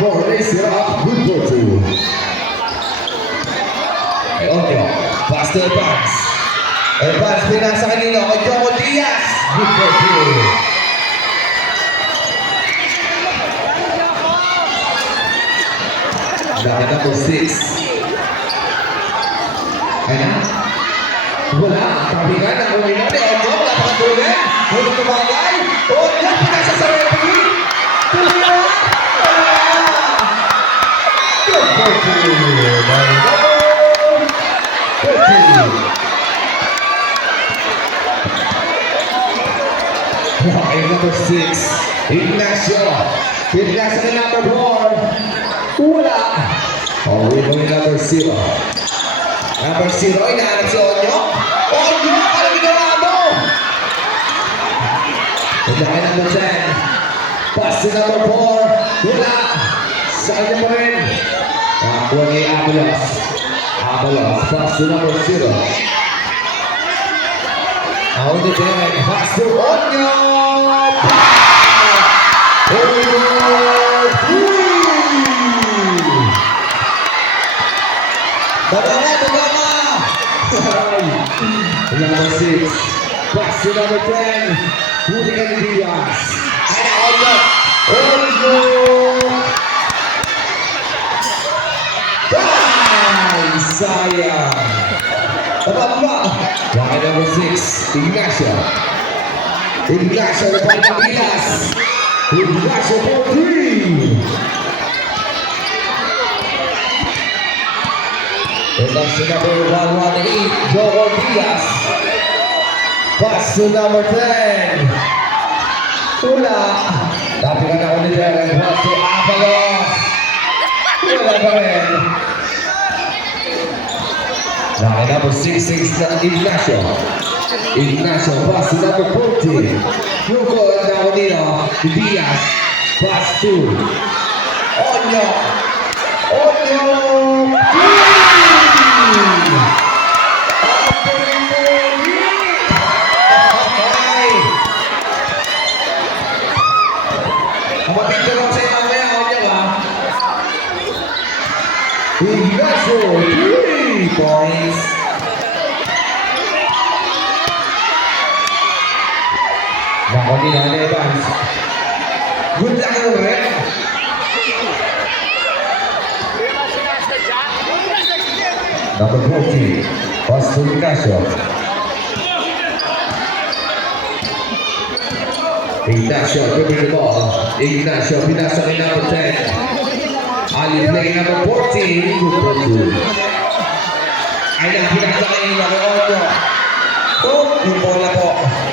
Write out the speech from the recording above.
4, raise it up, good for 2. Onyo, pass to advance. Advance, pinasa kanino, kay Joko Diaz, good for 2. Dahil number 6. Ayan na. Wala. Kabigan ang uwi natin. Onyo, wala pa katulad. Wala tumagay. Onyo, pinasa sa referee. Tuloy na. Good for 2. Dahil okay, number 6. Ignacio. Pinasa na number 4. Wala. Oh, we go number 0. Number 0, inaanap si Onyo. Onyo, parang ginawa mo! Wala kay number 10. Pass to number 4. Wala. Sa kanya mo rin. Nakakuha ni Abalos. Abalos, pass to number 0. Out the ten. Pass to Onyo. Onyo. Number 6, pass to number 10, Julian Diaz. And Onyo. Onyo. Ay, sayang. Tababa. Line number 6, Ignacio. Ignacio, the point of Diaz. Ignacio for 3. And that's the number 118, Joko Diaz. Pass to number 10. Wala. Tapi ka na ulit yan. Pass to Abalos. Wala pa rin. Line number 66 na Ignacio. Ignacio, pass to number 14. Yuko Naonino, Diaz. Pass to Onyo. Onyo. Ignacio, 3 points. Nako din ang Evans. Good luck ang red. Number 40, pass to Ignacio. Ignacio, dribbling the ball. Ignacio, pinasa kay number 10. Ali play number 14, good for 2. Ay na, pinasa kay Onyo.